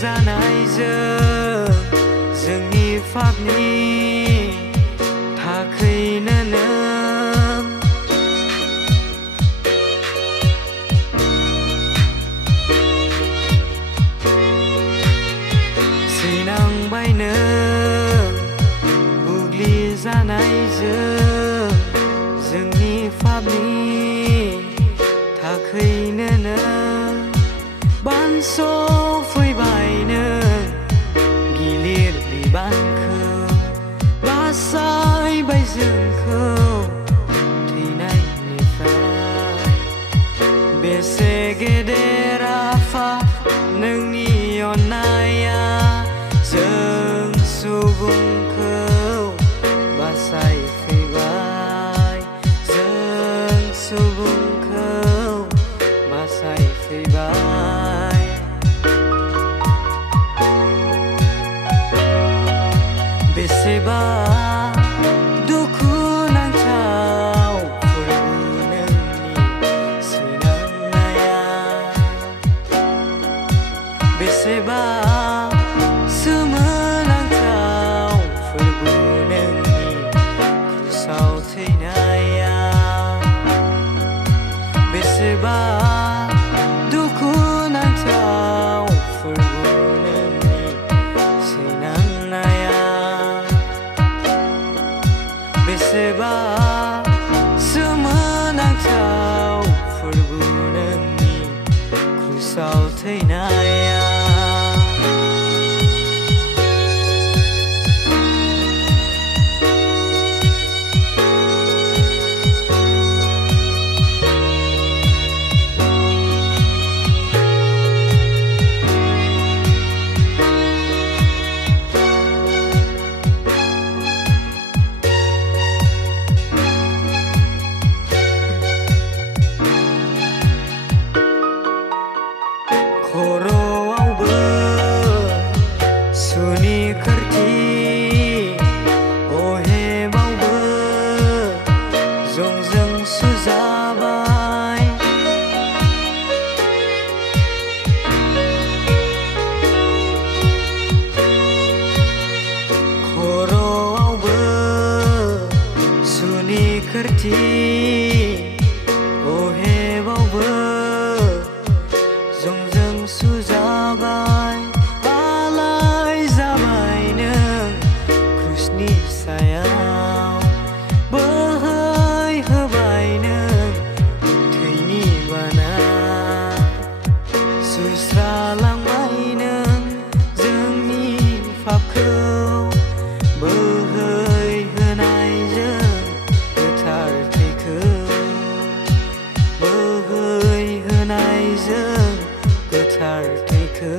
जानायजों जोंनि पापनि थाखैनो नों सैनांबाय नों बुग्लि जानायजों जोंनि पापनि थाखैनो नों बानस'फैबाय नों गिलिर बिबानखौ बासायबाय जोंखौ थैनायनिफ्राय बेसे गेदेर आफा नोंनि अननाया जों सुबुंखौ बासायफैबाय जों सुबुंखौ बासायफैबाय बेसेबा दुखुनांथाव फोरबो नोंनि सैनांनाया बेसेबा सोमोनांथाव फोरबो नोंनि क्रुसाव थैनाया बेसेबा दुखुनांथाव फोरबो नोंनि सैनांनाया बेसेबा सोमोनांथाव फोरबो नोंनि क्रुसाव थैनाया खर'आवबो सुनि खोरखि अहेबावबो जंजों सुजाबाय खर'आवबो सुनि खोरखि अहेबावबो जंजों सुजाबाय आलाय जाबाय नों क्रुसनि सायाव बोहैहोबाय नों थैनि बाना सुस्रालांबाय नों जोंनि पापखौ बोहैहोनायजों गोथार थैखौ बोहैहोनायजों गोथार थैखौ